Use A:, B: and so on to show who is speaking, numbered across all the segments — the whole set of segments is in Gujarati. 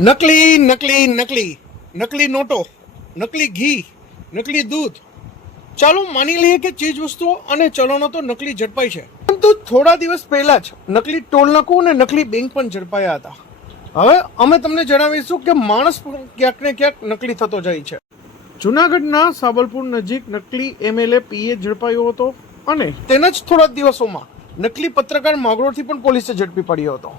A: નકલી નકલી નકલી. નકલી નોટો, નકલી ઘી, નકલી દૂધ. ચાલો માની લઈએ કે ચીજ વસ્તુઓ અને ચલણો તો નકલી ઝડપાઈ છે. પરંતુ થોડા દિવસ પહેલા જ નકલી ટોલનાકું અને નકલી બેંક પણ ઝડપાયા હતા. હવે અમે તમને જણાવીશું કે માણસ પણ ક્યાંક ને ક્યાંક નકલી થતો જાય છે. જુનાગઢના સાબલપુર નજીક નકલી એમએલએ પીએ ઝડપાયો હતો અને તેના જ થોડા દિવસોમાં નકલી પત્રકાર માગરોળથી પણ પોલીસે ઝડપી પડ્યો હતો.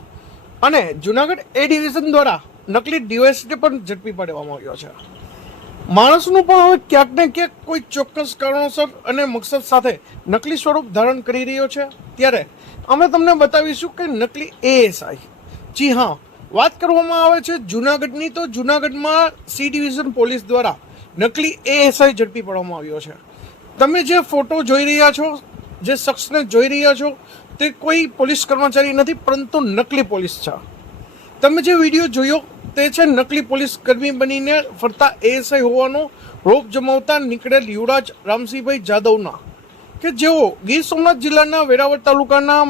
A: અને જુનાગઢ એ ડિવિઝન દ્વારા નકલી ડિવાઇસને પણ ઝડપી પાડવામાં આવ્યો છે. માણસનું પણ હવે ક્યાંક ને ક્યાંક કોઈ ચોક્કસ કારણોસર અને મકસદ સાથે નકલી સ્વરૂપ ધારણ કરી રહ્યો છે. ત્યારે અમે તમને બતાવીશું કે નકલી એએસઆઈ જી હા, વાત કરવામાં આવે છે જુનાગઢની તો જુનાગઢમાં સી ડિવિઝન પોલીસ દ્વારા નકલી એએસઆઈ ઝડપી પાડવામાં આવ્યો છે. તમે જે ફોટો જોઈ રહ્યા છો, જે શખ્સને જોઈ રહ્યા છો, તે કોઈ પોલીસ કર્મચારી નથી, પરંતુ નકલી પોલીસ છે. તમે જે વીડિયો જોયો તે છે નકલી પોલીસ કર્મી બનીને ફરતા એએસઆઈ હોવાનો રોપ જમાવતા નીકળેલ યુવરાજ રામસિંહભાઈ જાદવના. કે જેઓ ગીર સોમનાથ જિલ્લાના વેરાવળ તાલુકાના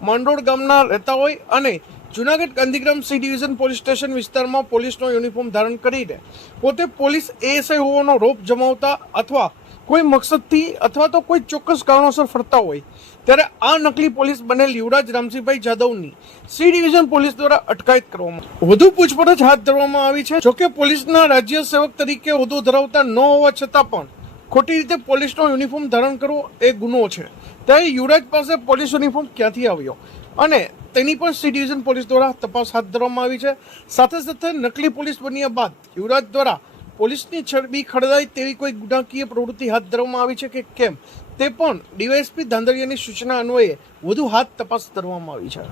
A: માંડોળ ગામના રહેતા હોય અને Junagadh Gandhigram C division police station વિસ્તારમાં પોલીસનો યુનિફોર્મ ધારણ કરીને પોતે પોલીસ એએસઆઈ હોવાનો રોપ જમાવતા અથવા કોઈ મકસદથી અથવા તો કોઈ ચોક્કસ કારણોસર ફરતા હોય, ત્યારે આ નકલી પોલીસ બનેલ યુવરાજ રામસિંહભાઈ જાદવની સી ડિવિઝન પોલીસ દ્વારા અટકાયત કરવામાં વધુ પૂછપરછ હાથ ધરવામાં આવી છે. જોકે પોલીસના રાજ્ય સેવક તરીકે હોદ્દો ધરાવતા ન હોવા છતાં પણ ખોટી રીતે પોલીસનો યુનિફોર્મ ધારણ કરવો એ ગુનો છે. ત્યારે યુવરાજ પાસે પોલીસ યુનિફોર્મ ક્યાંથી આવ્યો? અને તેની પણ સી ડિવિઝન પોલીસ દ્વારા તપાસ હાથ ધરવામાં આવી છે. સાથે સાથે નકલી પોલીસ બન્યા બાદ યુવરાજ દ્વારા પોલીસની છબી ખડદાય તેવી કોઈ ગુનાકીય પ્રવૃત્તિ હાથ ધરવામાં આવી છે કે કેમ? તે પણ ડીવાયએસપી ધાંધળિયાની સૂચના અન્વયે વધુ હાથ તપાસ ધરવામાં આવી છે.